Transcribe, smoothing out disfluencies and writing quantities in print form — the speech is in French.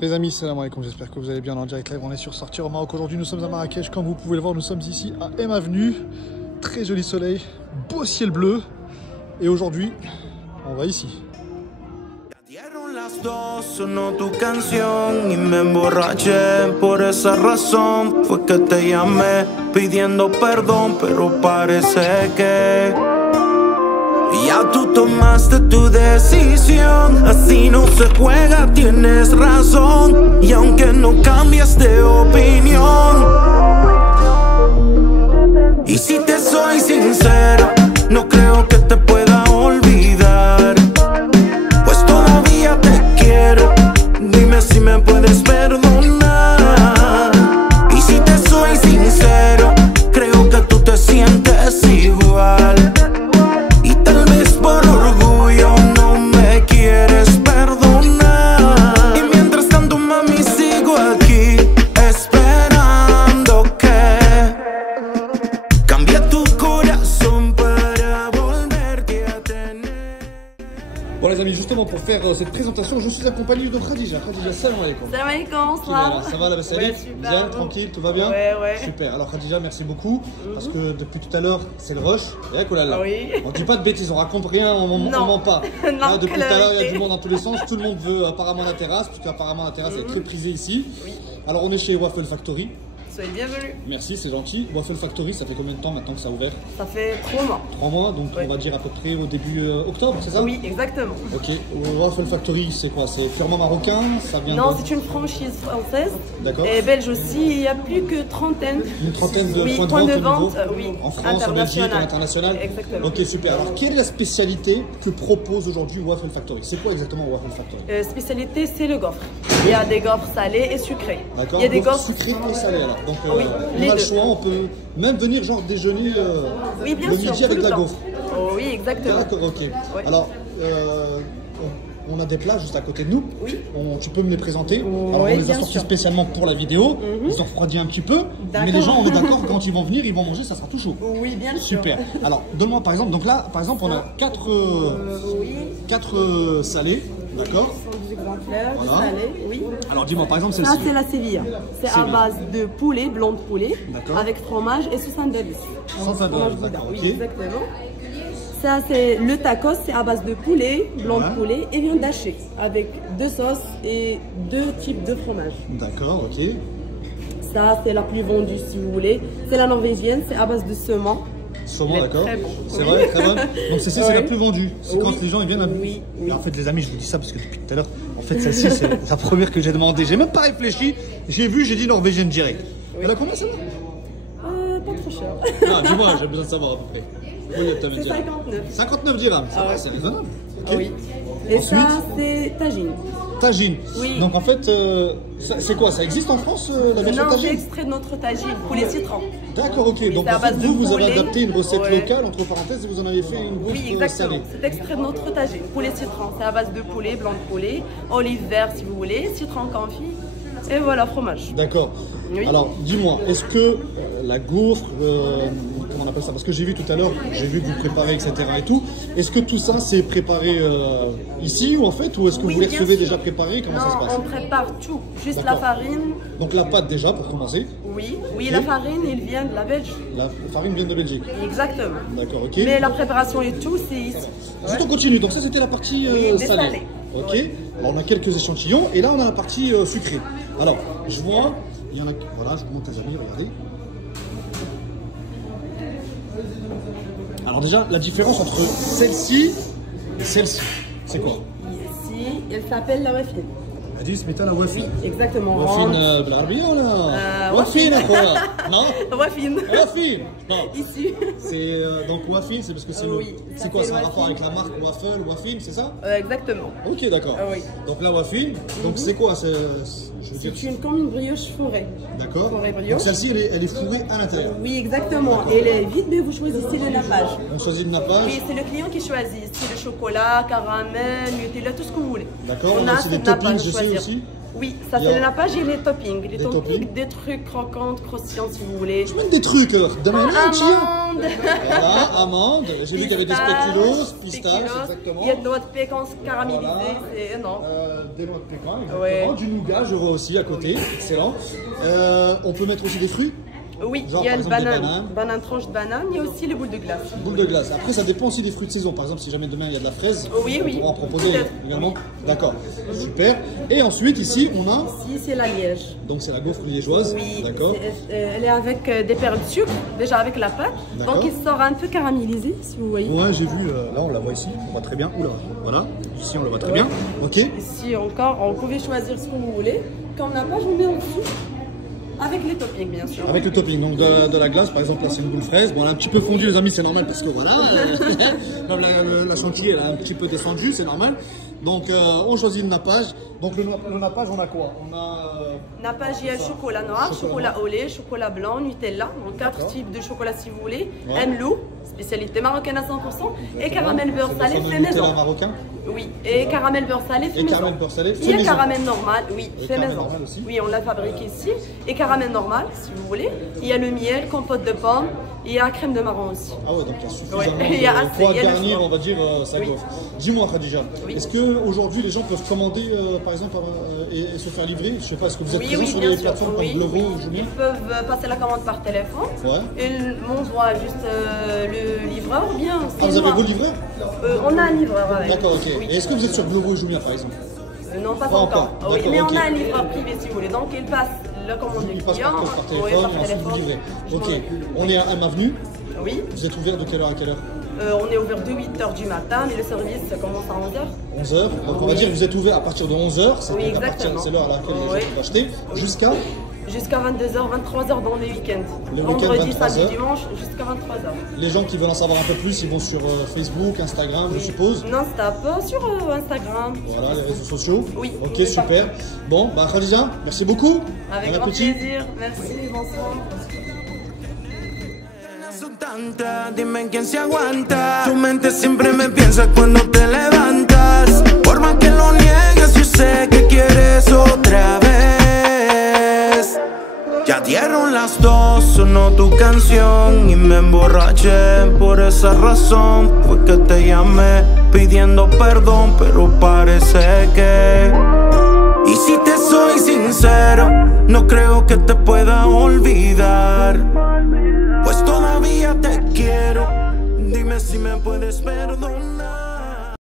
Les amis, salam alaikum, j'espère que vous allez bien en direct live. On est sur Sortir au Maroc. Aujourd'hui, nous sommes à Marrakech. Comme vous pouvez le voir, nous sommes ici à M Avenue. Très joli soleil, beau ciel bleu. Et aujourd'hui, on va ici. Las dos sonó tu canción y me emborraché. Por esa razón fue que te llamé pidiendo perdón, pero parece que ya tú tomaste tu decisión. Así no se juega, tienes razón. Y aunque no cambias de opinión, y si te soy sincero, no creo que te pueda olvidar. Pues todavía te quiero, dime si me puedes perdonar. Y si te soy sincero, creo que tú te sientes igual. Y tal vez por orgullo no me quieres perdonar. Y mientras tanto, mami, sigo aquí esperando que cambie tu corazón para volverte a tener. Bon les amis, justement pour faire cette présentation, je suis accompagné de Khadija. Khadija, salam alaikum. Salam alaikum, Ça va la vaisselle? Bien, tranquille, tout va bien? Ouais. Super, alors Khadija, merci beaucoup. Parce que depuis tout à l'heure, c'est le rush. Et oh là là. Oui. On dit pas de bêtises, on raconte rien, on ment pas. Non, Là, depuis tout à l'heure, il y a vérité. du monde dans tous les sens. Tout le monde veut apparemment la terrasse, parce qu'apparemment la terrasse est très prisée ici. Oui. Alors on est chez Waffle Factory. Soyez bienvenus. Merci, c'est gentil. Waffle Factory, ça fait combien de temps maintenant que ça a ouvert? Ça fait 3 mois. 3 mois, donc Oui. on va dire à peu près au début octobre, c'est ça? Oui, exactement. Ok, Waffle Factory, c'est quoi? C'est purement marocain? Ça vient Non, de... c'est une franchise française. D'accord. Et belge aussi, il n'y a plus que trentaine. Une trentaine de Oui, points de vente, au niveau, oui. en France, en Belgique, à l'international. Exactement. Ok, super. Alors, quelle est la spécialité que propose aujourd'hui Waffle Factory? C'est quoi exactement Waffle Factory? Spécialité, c'est le gaufre. Il y a des gaufres salées et sucrées. D'accord. Il y a des gaufres gaufres sucrées et salées alors. Donc, Oui, on les a le deux. choix, on peut même venir genre déjeuner Oui, bien le sûr, midi tout avec le la temps. gaufre. Oh, oui, exactement. D'accord, ok. Oui. Alors, on a des plats juste à côté de nous. Oui. Tu peux me les présenter? Oui, Alors, on les a bien sortis sûr. spécialement pour la vidéo. Ils ont refroidi un petit peu. Mais les gens, on est d'accord, quand ils vont venir, ils vont manger, ça sera tout chaud. Oui, bien sûr. Super. Alors, donne-moi par exemple, donc là, par exemple, on a 4 salés, d'accord? Ce sont des exemplaires Voilà. salés, oui. Alors, dis-moi, par exemple, Ça, celle-ci. c'est la Sevilla. C'est à Sevilla. base de poulet, blanc de poulet, D'accord. avec fromage et sauce andalouse. Sans andalouse, Fromage d'accord, Gouda, ok. Oui, exactement. Ça, c'est le tacos, c'est à base de poulet, blanc Ouais. de poulet et viande hachée, avec 2 sauces et 2 types de fromage. D'accord, ok. Ça, c'est la plus vendue, si vous voulez. C'est la norvégienne, c'est à base de saumon. Saumon, Il est d'accord. très bon. C'est Oui. vrai, très bon. Donc c'est la Oui. plus vendue. C'est quand Oui. les gens ils viennent à... Oui, oui. Et en fait les amis, je vous dis ça parce que depuis tout à l'heure, en fait celle-ci c'est la première que j'ai demandé. J'ai même pas réfléchi. J'ai vu, j'ai dit norvégienne direct. Oui. Elle a combien ça là? Pas trop cher. Non, dis-moi, j'ai besoin de savoir à peu près. Oui, t'avais C'est dit. 59. 59 dirhams, ça Ah va, ouais. c'est raisonnable. Ok. Ah oui. Et Ensuite ça, c'est tagine. Tagine. Oui. Donc en fait, c'est quoi? Ça existe en France la version Non, c'est tagine? extrait de notre tagine, poulet citron. D'accord, ok. Oui, Donc c'est à en fait, base de vous avez poulet. adapté une recette Ouais. locale, entre parenthèses, et vous en avez fait une bouffe Oui, exactement. salée. C'est extrait de notre tagine. Poulet citron, c'est à base de poulet, blanc de poulet, olive vert si vous voulez, citron confit, et voilà, fromage. D'accord. Oui. Alors, dis-moi, est-ce que la gaufre, comment on appelle ça? Parce que j'ai vu tout à l'heure, j'ai vu que vous préparez, etc. et tout. Est-ce que tout ça, c'est préparé ici, ou en fait, ou est-ce que Oui, vous les bien recevez sûr. déjà préparés? Comment ça se Non, passe? on prépare tout, juste la D'accord. farine. Donc la pâte déjà, pour commencer. Oui, Ok. la farine, il vient de la Belgique. La farine vient de Belgique. Exactement. D'accord, ok. Mais la préparation et tout, c'est ici. Juste on continue. Donc ça, c'était la partie Oui, des salée. salés. Ok. Oui. Alors on a quelques échantillons, et là on a la partie sucrée. Alors, je vois, il y en a... Voilà, je vous montre les amis, regardez. Alors déjà, la différence entre celle-ci et celle-ci, c'est quoi? Ici, elle s'appelle la wafine. هذه سميتها لا وافين. Exactement. وافين ronde. بالعربية ولا؟ وافين. وافين أخويا. Non? Wafine. Wafin. Non. Ici. C'est donc Wafin, c'est parce que c'est le... Oui, ça C'est quoi, fait c'est un rapport Wafin. avec la marque Waffle, Wafin, c'est ça? Exactement. Ok, d'accord. Ah oui. Donc la Wafin, donc c'est quoi? Je veux dire, C'est une comme une brioche fourrée. d'accord. Fourrée brioche. Donc celle-ci, elle est fourrée à l'intérieur. Oui, exactement. Et elle est vide, mais vous choisissez le nappage. On choisit le nappage. Oui, c'est le client qui choisit. C'est le chocolat, caramel, Nutella, tout ce que vous voulez. D'accord, on a aussi assez des de nappage toppings à aussi, choisir. aussi. Oui, ça Il y a- c'est le nappage et les toppings. Les Des toppings, toppings. des trucs croquants, croustillants si vous voulez. Je mets des trucs, demain, Amandes, Voilà, amandes. J'ai vu qu'il y avait des spéculoos, pistaches, exactement. Il y a de noix de pécan caramélisées, Voilà. c'est énorme. Des noix de pécan, exactement. Ouais. Du nougat, je vois aussi à côté. Excellent. On peut mettre aussi des fruits. Oui, Genre, il y a par le exemple, des banane, banane tranche de banane, il y a aussi les boules de glace. Boule de glace. Après, ça dépend aussi des fruits de saison. Par exemple, si jamais demain il y a de la fraise, Oui, oui. on pourra en proposer Peut-être. également. D'accord, super. Et ensuite, ici, on a. Ici, c'est la liège. Donc, c'est la gaufre liégeoise. Oui, D'accord. elle est avec des perles de sucre, déjà avec la pâte. D'accord. Donc, il sort un peu caramélisé, si vous voyez. Ouais, j'ai vu. Là, on la voit ici. On voit très bien. Oula, voilà. Ici, on la voit très bien. Ok. Ici encore, on pouvait choisir ce que vous voulez. Quand on n'a pas, je vous mets en dessous. Avec les toppings, bien sûr. Avec le topping, donc de la glace, par exemple, là c'est une boule fraise. Bon, elle a un petit peu fondu, les amis, c'est normal parce que voilà, comme la chantilly elle a un petit peu descendu, c'est normal. Donc on choisit le nappage. Donc le nappage, on a quoi? On a Nappage, il y a chocolat noir, Chocolat chocolat au lait, chocolat blanc, Nutella. Donc 4 types de chocolat si vous voulez. Ouais. Mlou, spécialité marocaine à 100%. Et caramel beurre salé c'est fait le Nutella maison. marocain. Oui, et caramel beurre salé fait Et maison. caramel beurre salé fait Il y a maison. caramel normal, oui, Et fait caramel maison. normal aussi. Oui, on l'a fabriqué ici. Et caramel normal, si vous voulez. Il y a le miel, compote de pommes. Et il y a crème de marron aussi. Ah ouais, donc il y a suffisamment Ouais, il y a assez, de quoi il y a le garnir, choix. on va dire, sa Oui. gaufre. Dis-moi, Khadija, Oui. est-ce qu'aujourd'hui les gens peuvent commander, par exemple, et se faire livrer? Je sais pas, est-ce que vous êtes Oui, présent oui, sur bien les sûr. plateformes Oui, comme Glovo oui. ou Jumia? Ils peuvent passer la commande par téléphone. Ouais. Ils m'envoient juste le livreur ou bien. Ah, vous c'est avez moi. vos livreurs? On a un livreur avec. D'accord, ok. Oui. Et est-ce que vous êtes sur Glovo et Jumia, par exemple? Non, pas Pas encore. encore. Ah oui, D'accord, mais ok. on a un livreur privé si vous voulez. Donc il passe la commande du Il passe client. par téléphone Oui, et par ensuite vous téléphone. livrez. Je m'en Ok, occupe. on est à M Avenue. Oui. Vous êtes ouvert de quelle heure à quelle heure? On est ouvert de 8h du matin, mais le service ça commence à 11h. 11h. Donc on va dire que vous êtes ouvert à partir de 11h. C'est Oui, à partir de exactement. c'est l'heure à laquelle les gens Oui. peuvent acheter. Jusqu'à Jusqu'à 22h, 23h dans les week-ends. Le week-end, Vendredi, 23 samedi, heures. dimanche, jusqu'à 23h. les gens qui veulent en savoir un peu plus, ils vont sur Facebook, Instagram, je suppose. Non-stop, sur Instagram. Voilà, les réseaux sociaux. Oui. Ok, Oui, super. Bon, bah Khadija, merci beaucoup. Avec Bon grand appétit. plaisir. Merci, bonsoir. Son tantas, dime quién se aguanta. Tu mente siempre me piensa cuando te levantas. Por más que lo niegues, yo sé que quieres otra vez. Ya dieron las 2, sonó tu canción y me emborraché. Por esa razón fue que te llamé pidiendo perdón, pero parece que. Y si te soy sincero, no creo que te pueda olvidar. Pues todavía te quiero, dime si me puedes perdonar.